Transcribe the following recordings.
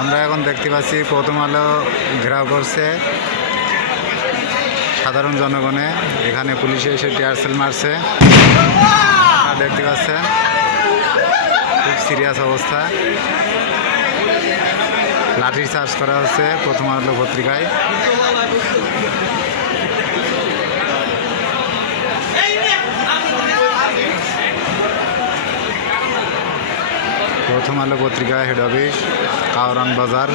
আমরা এখন দেখতে পাচ্ছি প্রথম আলো ঘেরাও করছে সাধারণ জনগণে। এখানে পুলিশে এসে টিয়ারসেল মারছে। দেখতে পাচ্ছেন, খুব সিরিয়াস অবস্থা। লাঠি চার্জ করা হচ্ছে প্রথম আলো পত্রিকায়। প্রথম আলো পত্রিকা হেড অফিস কাওরান বাজার।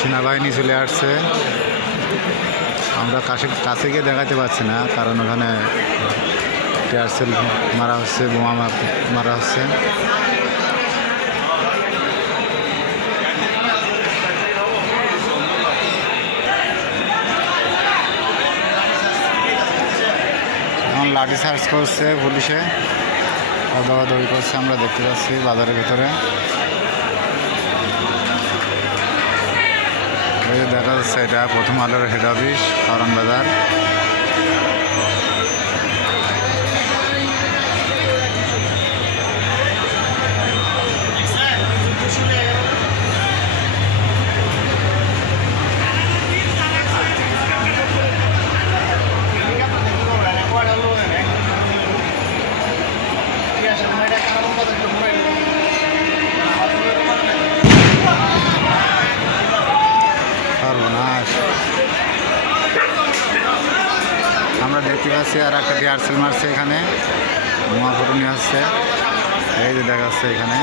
সেনাবাহিনী চলে আসছে। আমরা কাছে কাছে গিয়ে দেখাতে পারছি না, কারণ ওখানে টিয়ারসেল মারা হচ্ছে, বোমা মারা হচ্ছে। এখন লাঠি সার্চ করছে পুলিশে। দৌড়াদৌড়ি করছে, আমরা দেখতে পাচ্ছি বাজারের ভিতরে। দেখা যাচ্ছে এটা প্রথম আলোর হেড অফিস কারণ বাজার। আমরা দেখতে পাচ্ছি, আর একটা ডিয়ারসেল মারছে এখানে। বোমা ফুটনি আসছে। এই যে দেখাচ্ছে এখানে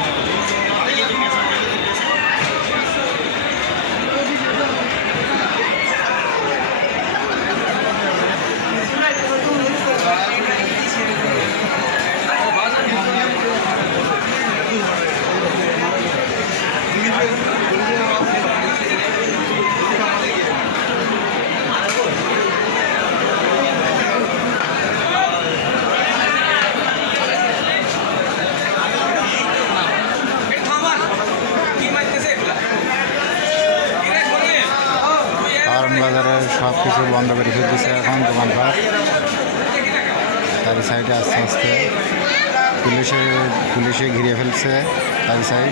কারণ বাজারে সব কিছু বন্ধ করে ফেলতেছে এখন দোকানপাট তার সাইডে আস্তে আস্তে পুলিশে পুলিশে ঘিরে ফেলছে তার সাইড